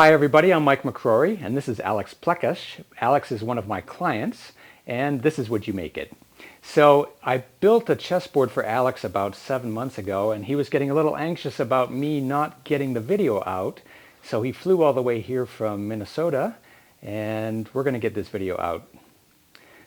Hi everybody, I'm Mike McCrory and this is Alex Plechash. Alex is one of my clients and this is Would You Make It? So I built a chessboard for Alex about 7 months ago and he was getting a little anxious about me not getting the video out. So he flew all the way here from Minnesota and we're going to get this video out.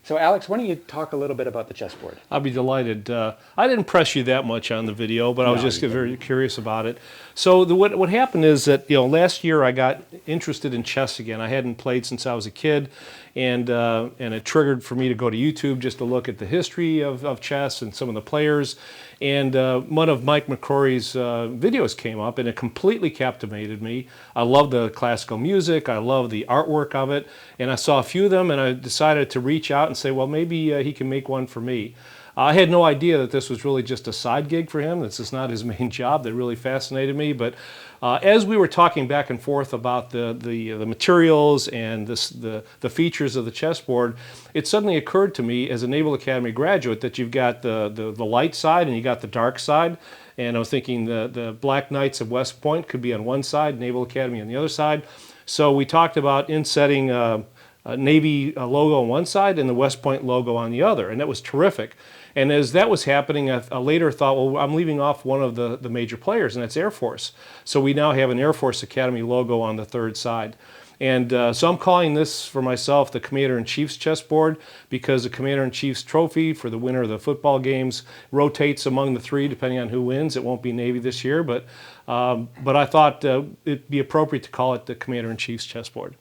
So Alex, why don't you talk a little bit about the chessboard? I'll be delighted. I didn't press you that much on the video, but I was just very curious about it. So what happened is that last year I got interested in chess again. I hadn't played since I was a kid, and it triggered for me to go to YouTube just to look at the history of chess and some of the players. And one of Mike McCrory's videos came up, and it completely captivated me. I love the classical music. I love the artwork of it. And I saw a few of them, and I decided to reach out and say, well, maybe he can make one for me. I had no idea that this was really just a side gig for him. This is not his main job. That really fascinated me. But as we were talking back and forth about the materials and the features of the chessboard, it suddenly occurred to me as a Naval Academy graduate that you've got the light side and you got the dark side. And I was thinking the Black Knights of West Point could be on one side, Naval Academy on the other side. So we talked about insetting a Navy logo on one side and the West Point logo on the other, and that was terrific. And as that was happening, I later thought, well, I'm leaving off one of the major players, and that's Air Force. So we now have an Air Force Academy logo on the third side. And so I'm calling this for myself the Commander-in-Chief's chessboard, because the Commander-in-Chief's trophy for the winner of the football games rotates among the three depending on who wins. It won't be Navy this year, but I thought it'd be appropriate to call it the Commander-in-Chief's chessboard.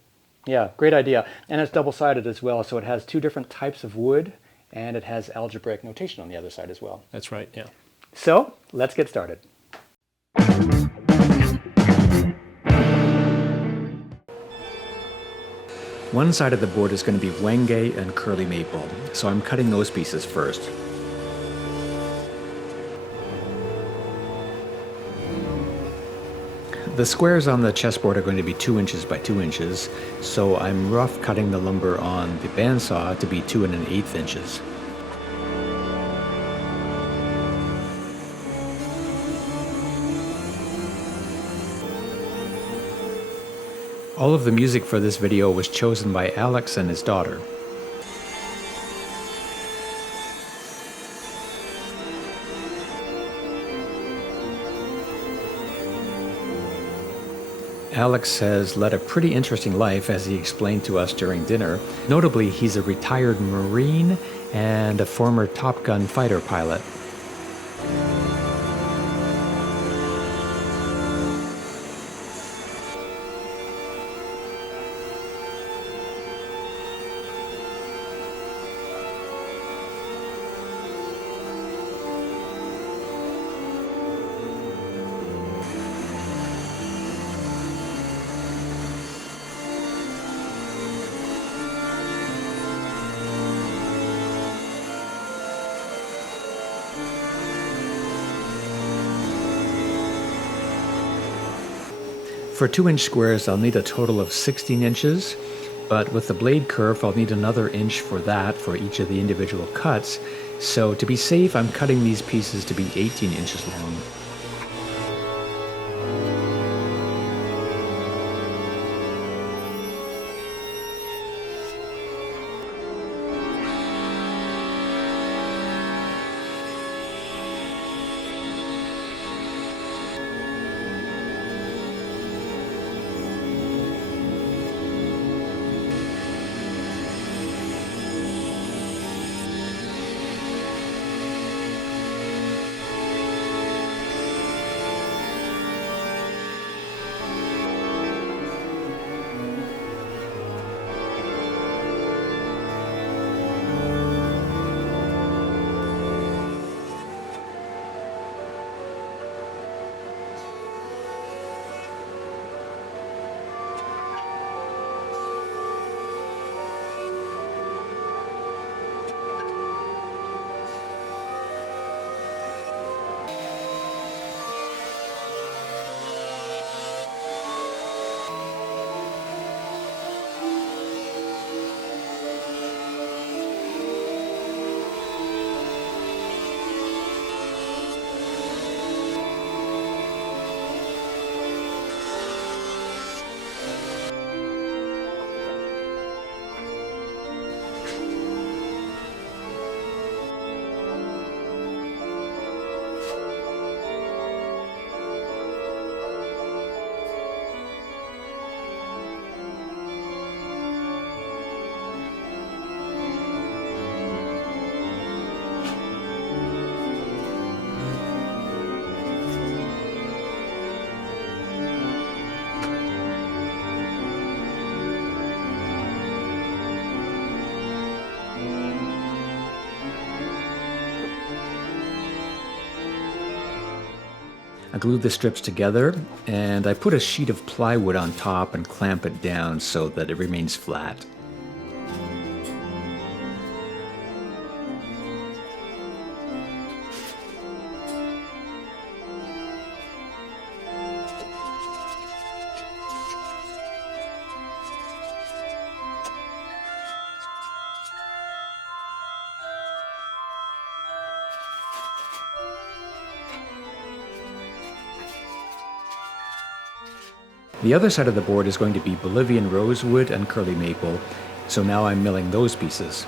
Yeah, great idea. And it's double-sided as well, so it has two different types of wood, and it has algebraic notation on the other side as well. That's right, yeah. So, let's get started. One side of the board is going to be Wenge and Curly Maple, so I'm cutting those pieces first. The squares on the chessboard are going to be 2 inches by 2 inches, so I'm rough cutting the lumber on the bandsaw to be 2 1/8 inches. All of the music for this video was chosen by Alex and his daughter. Alex has led a pretty interesting life, as he explained to us during dinner. Notably, he's a retired Marine and a former Top Gun fighter pilot. For 2-inch squares, I'll need a total of 16 inches, but with the blade curve, I'll need another inch for that for each of the individual cuts. So to be safe, I'm cutting these pieces to be 18 inches long. I glued the strips together, and I put a sheet of plywood on top and clamp it down so that it remains flat. The other side of the board is going to be Bolivian Rosewood and Curly Maple, so now I'm milling those pieces.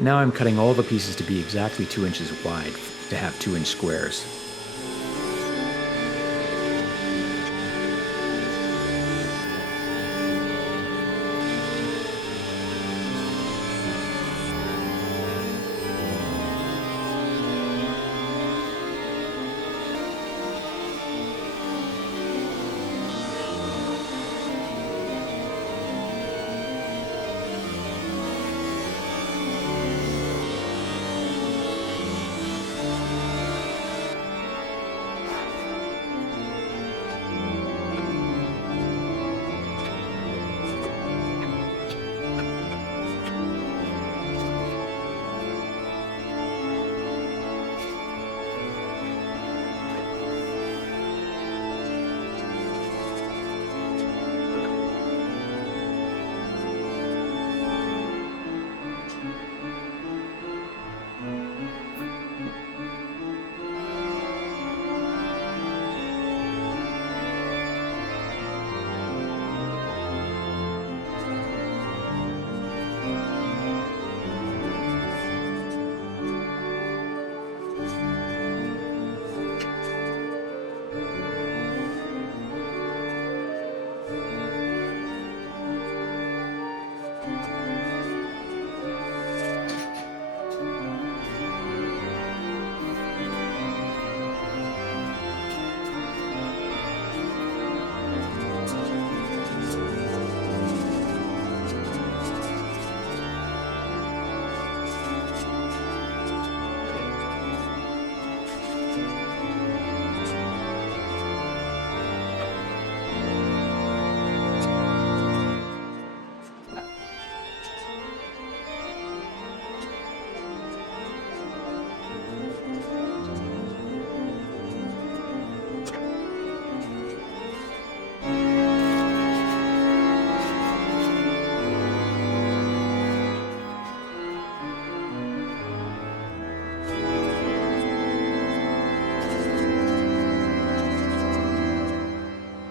Now I'm cutting all the pieces to be exactly 2 inches wide to have 2-inch squares.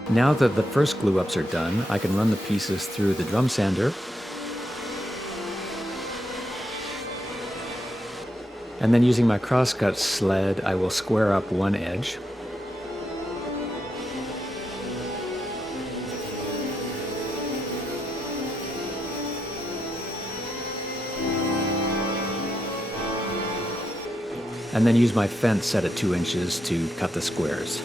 Now that the first glue ups are done, I can run the pieces through the drum sander. And then using my crosscut sled, I will square up one edge. And then use my fence set at 2 inches to cut the squares.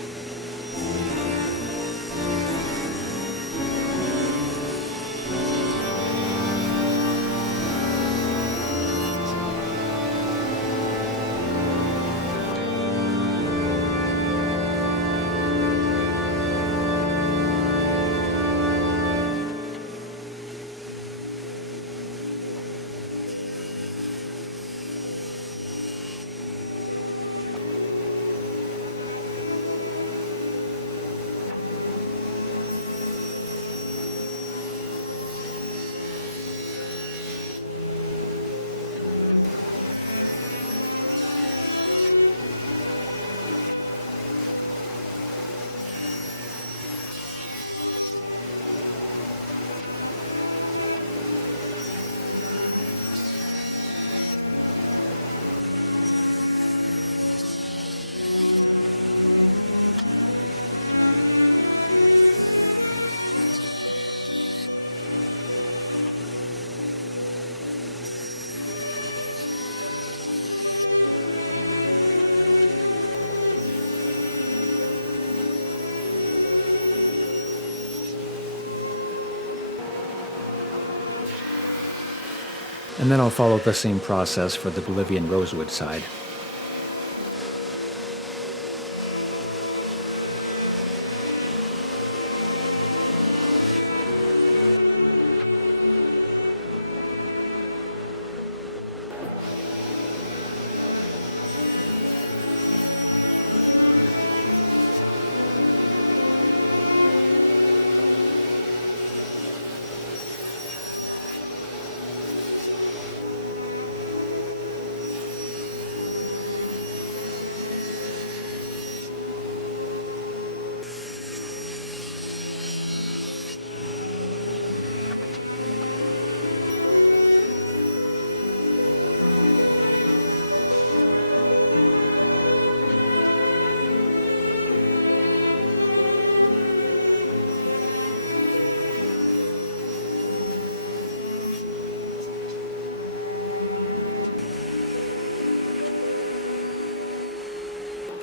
And then I'll follow the same process for the Bolivian Rosewood side.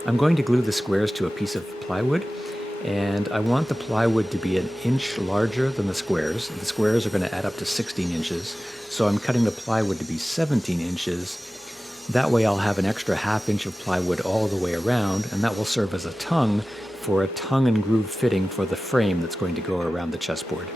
I'm going to glue the squares to a piece of plywood, and I want the plywood to be an inch larger than the squares. The squares are going to add up to 16 inches, so I'm cutting the plywood to be 17 inches. That way I'll have an extra ½ inch of plywood all the way around, and that will serve as a tongue for a tongue and groove fitting for the frame that's going to go around the chessboard.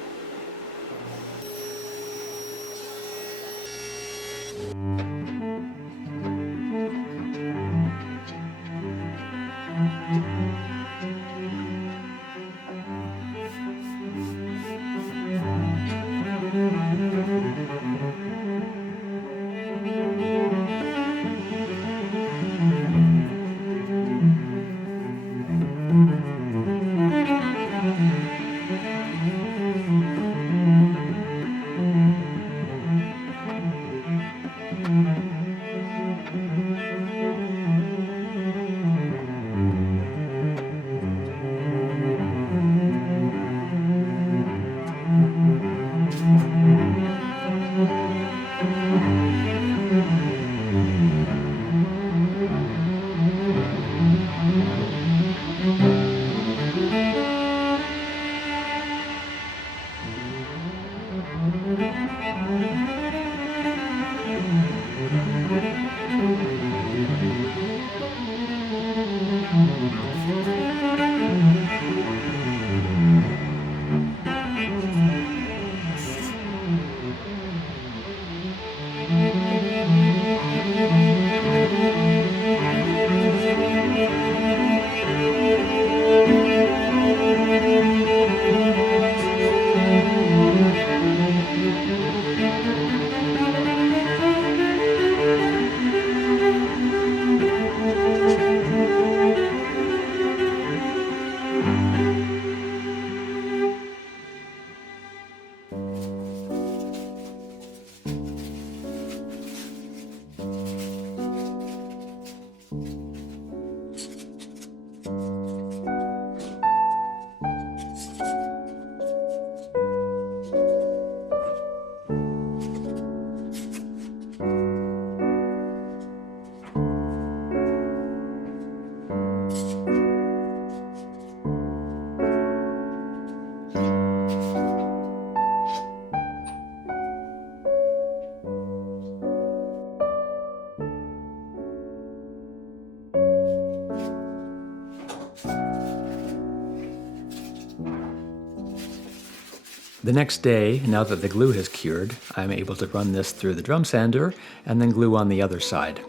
The next day, now that the glue has cured, I'm able to run this through the drum sander and then glue on the other side.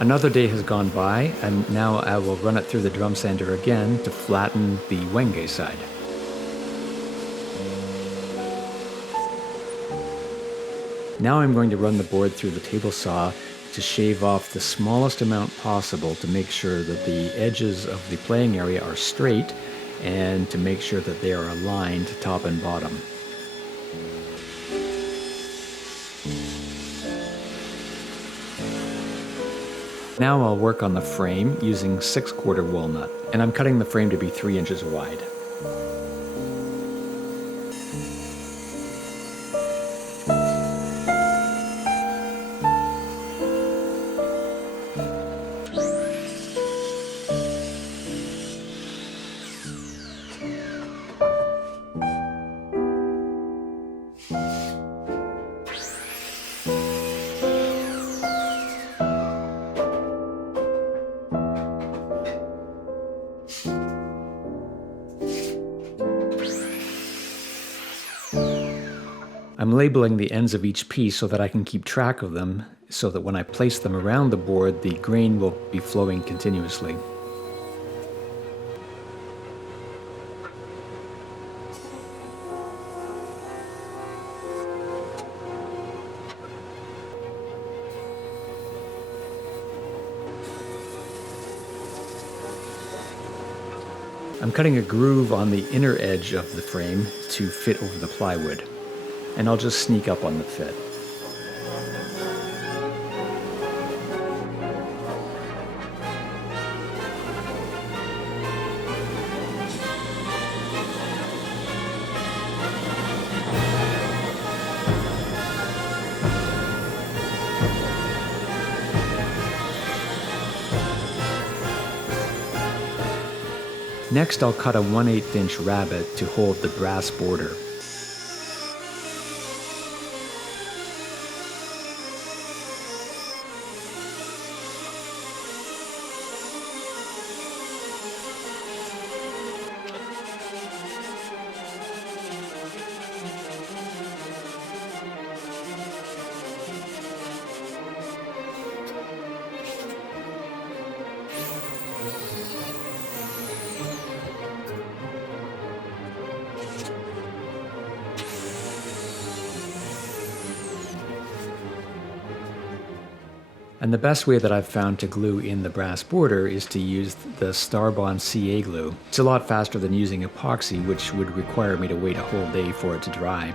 Another day has gone by, and now I will run it through the drum sander again to flatten the Wenge side. Now I'm going to run the board through the table saw to shave off the smallest amount possible to make sure that the edges of the playing area are straight and to make sure that they are aligned top and bottom. Now I'll work on the frame using 6/4 walnut, and I'm cutting the frame to be 3 inches wide. I'm labeling the ends of each piece so that I can keep track of them, so that when I place them around the board, the grain will be flowing continuously. I'm cutting a groove on the inner edge of the frame to fit over the plywood, and I'll just sneak up on the fit. Next, I'll cut a 1/8 inch rabbet to hold the brass border. And the best way that I've found to glue in the brass border is to use the Starbond CA glue. It's a lot faster than using epoxy, which would require me to wait a whole day for it to dry.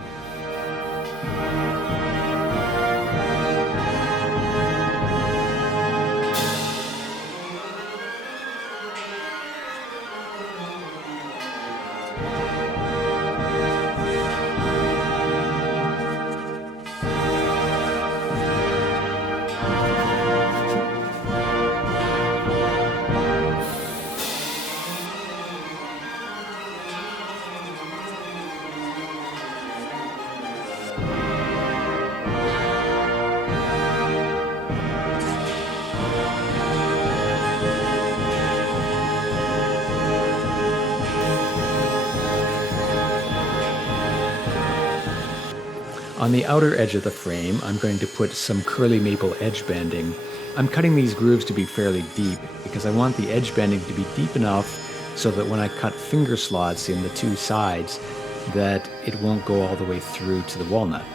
On the outer edge of the frame, I'm going to put some curly maple edge banding. I'm cutting these grooves to be fairly deep because I want the edge banding to be deep enough so that when I cut finger slots in the two sides, that it won't go all the way through to the walnut.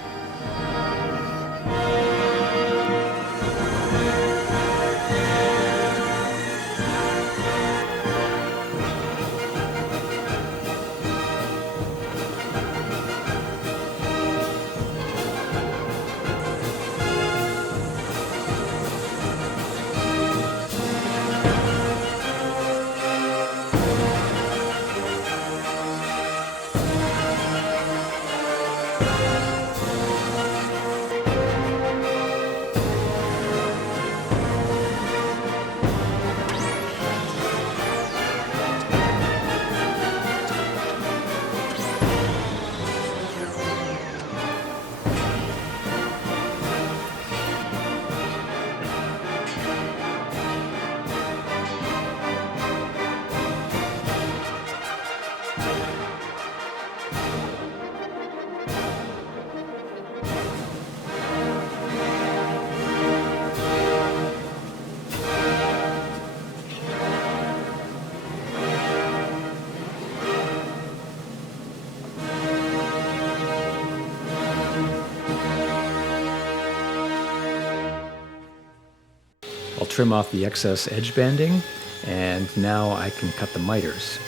trim off the excess edge banding, and now I can cut the miters.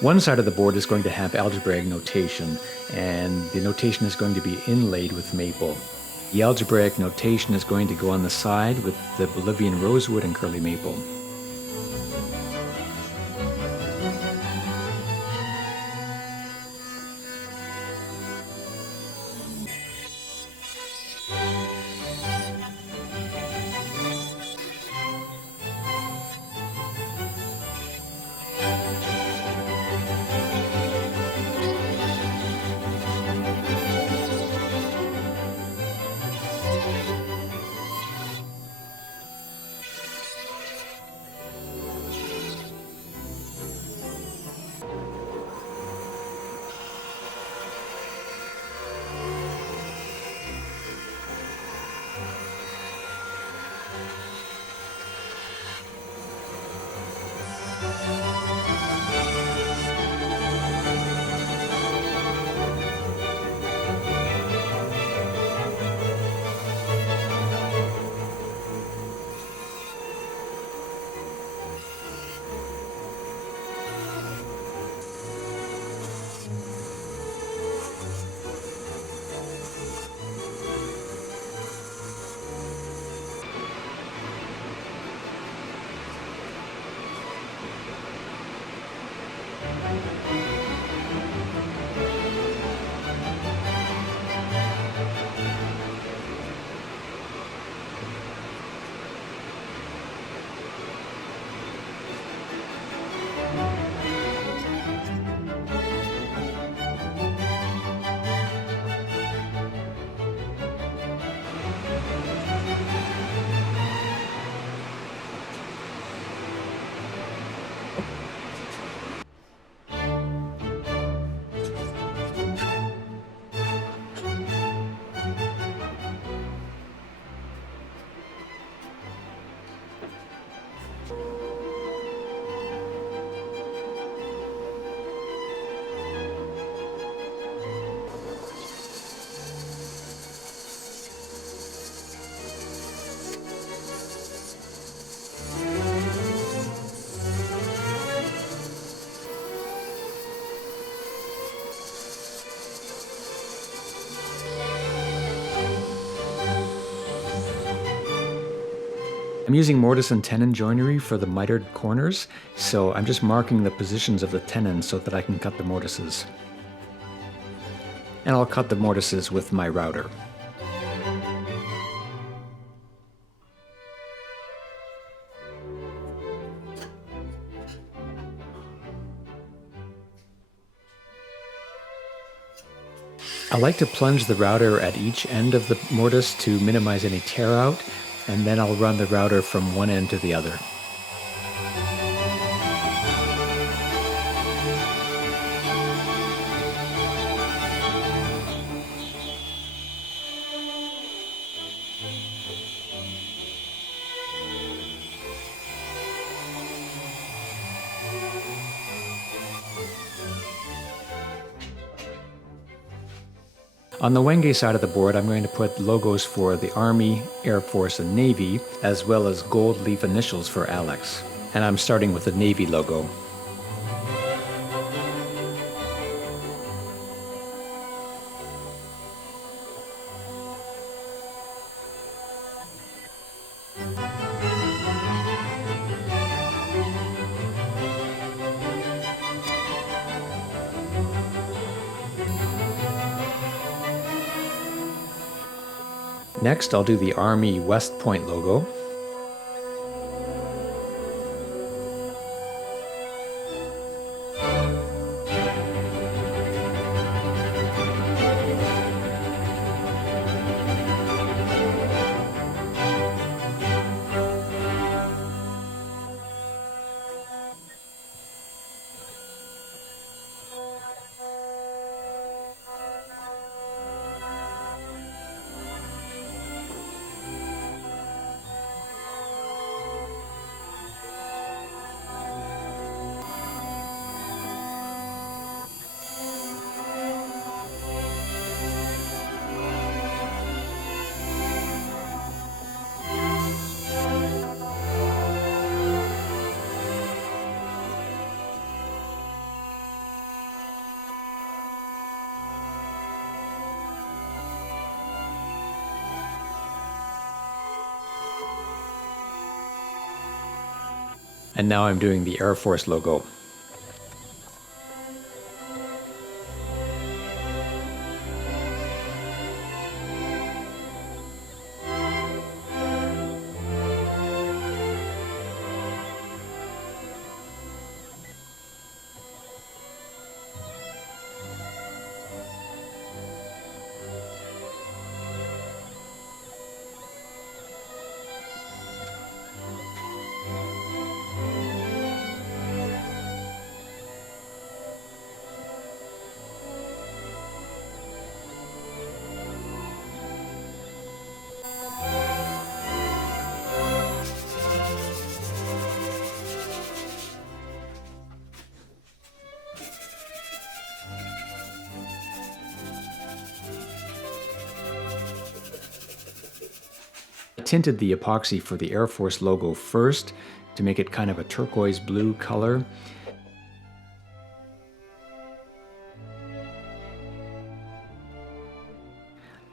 One side of the board is going to have algebraic notation, and the notation is going to be inlaid with maple. The algebraic notation is going to go on the side with the Bolivian Rosewood and Curly Maple. I'm using mortise and tenon joinery for the mitered corners, so I'm just marking the positions of the tenons so that I can cut the mortises. And I'll cut the mortises with my router. I like to plunge the router at each end of the mortise to minimize any tear out, and then I'll run the router from one end to the other. On the Wenge side of the board, I'm going to put logos for the Army, Air Force, and Navy, as well as gold leaf initials for Alex. And I'm starting with the Navy logo. Next, I'll do the Army West Point logo. And now I'm doing the Air Force logo. I tinted the epoxy for the Air Force logo first to make it kind of a turquoise blue color.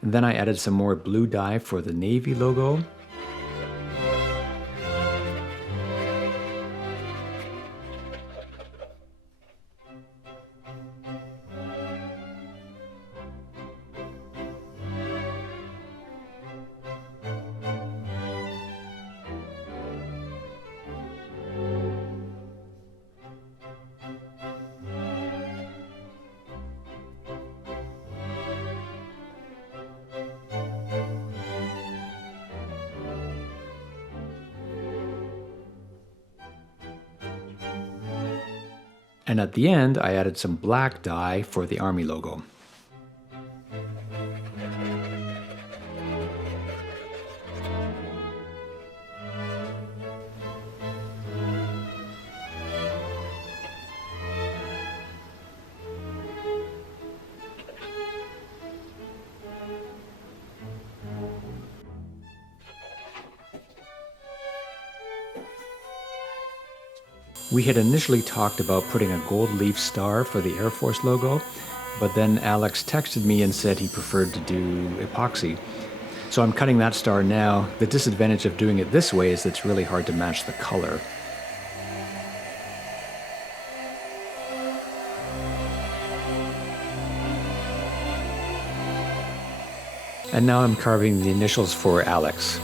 And then I added some more blue dye for the Navy logo. And at the end, I added some black dye for the Army logo. We had initially talked about putting a gold leaf star for the Air Force logo, but then Alex texted me and said he preferred to do epoxy. So I'm cutting that star now. The disadvantage of doing it this way is it's really hard to match the color. And now I'm carving the initials for Alex.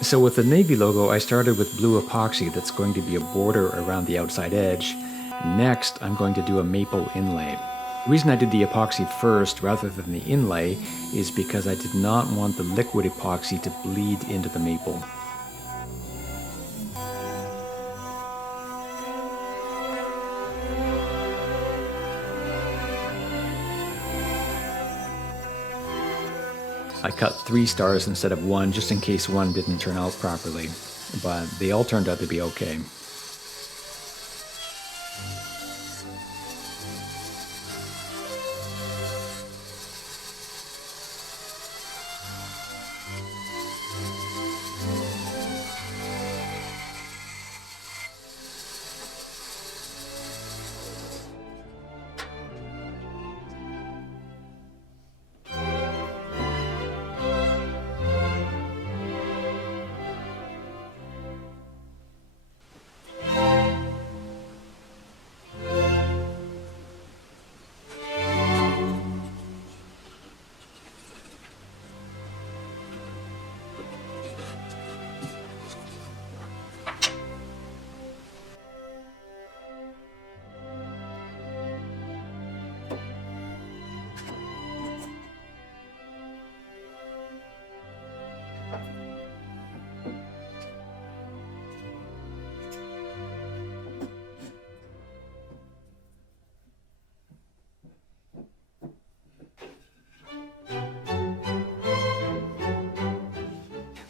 So with the navy logo, I started with blue epoxy that's going to be a border around the outside edge. Next, I'm going to do a maple inlay. The reason I did the epoxy first rather than the inlay is because I did not want the liquid epoxy to bleed into the maple. I cut 3 stars instead of 1 just in case one didn't turn out properly, but they all turned out to be okay.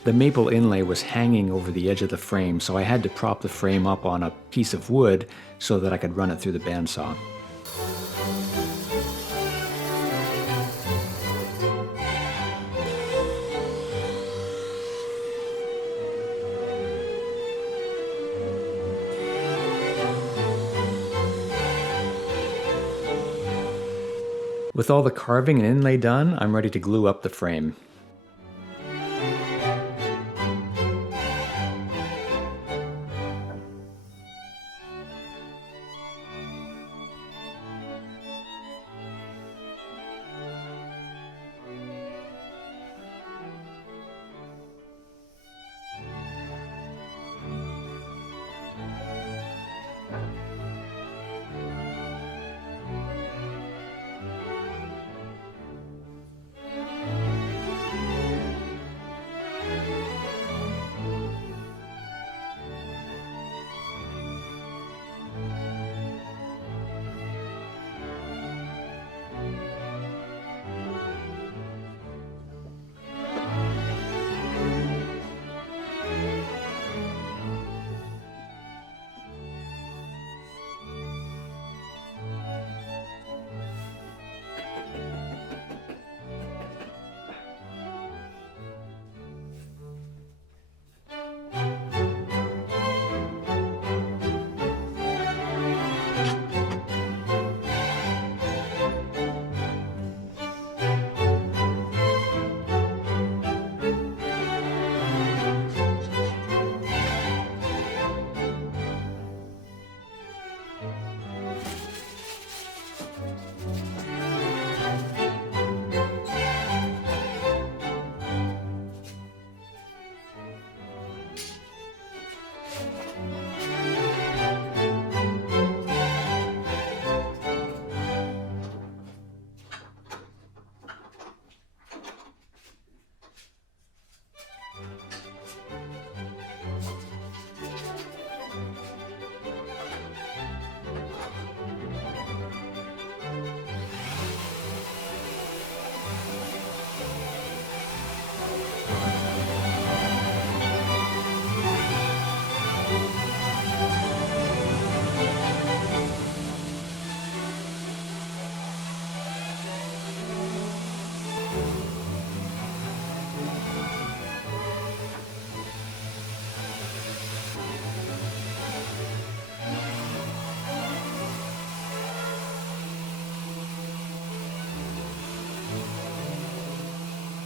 The maple inlay was hanging over the edge of the frame, so I had to prop the frame up on a piece of wood so that I could run it through the bandsaw. With all the carving and inlay done, I'm ready to glue up the frame.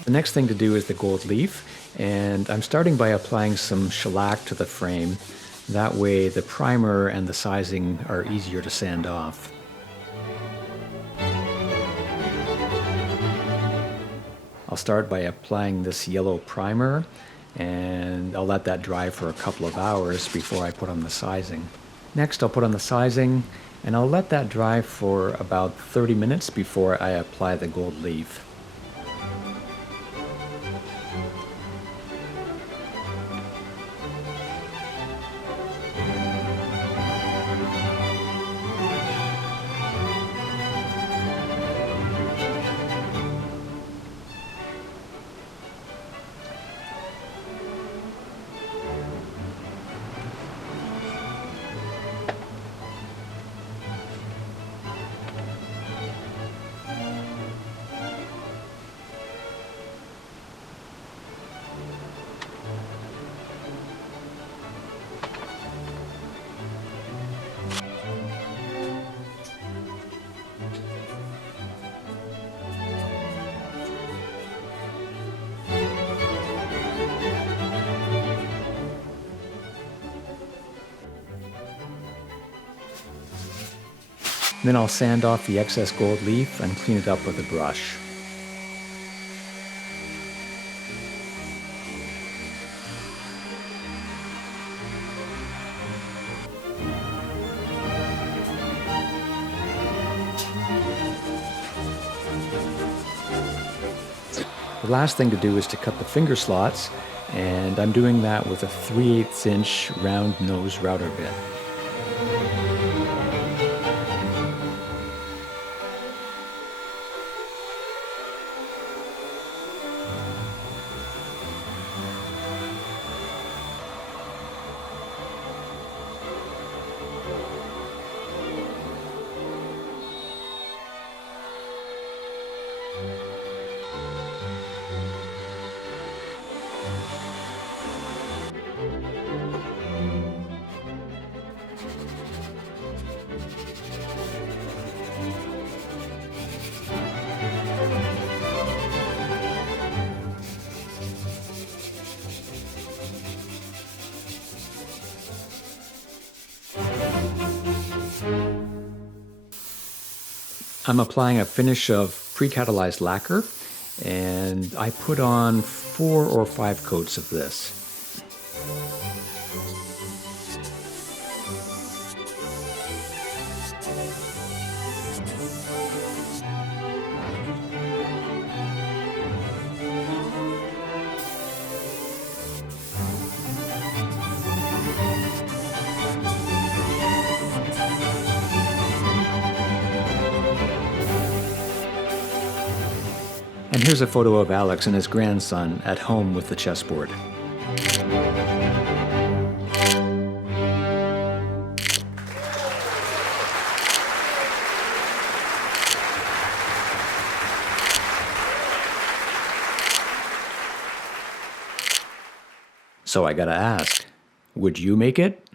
The next thing to do is the gold leaf, and I'm starting by applying some shellac to the frame. That way the primer and the sizing are easier to sand off. I'll start by applying this yellow primer, and I'll let that dry for a couple of hours before I put on the sizing. Next, I'll put on the sizing, and I'll let that dry for about 30 minutes before I apply the gold leaf. Then I'll sand off the excess gold leaf and clean it up with a brush. The last thing to do is to cut the finger slots, and I'm doing that with a 3/8 inch round nose router bit. I'm applying a finish of pre-catalyzed lacquer, and I put on 4 or 5 coats of this. And here's a photo of Alex and his grandson at home with the chessboard. So I gotta ask, would you make it?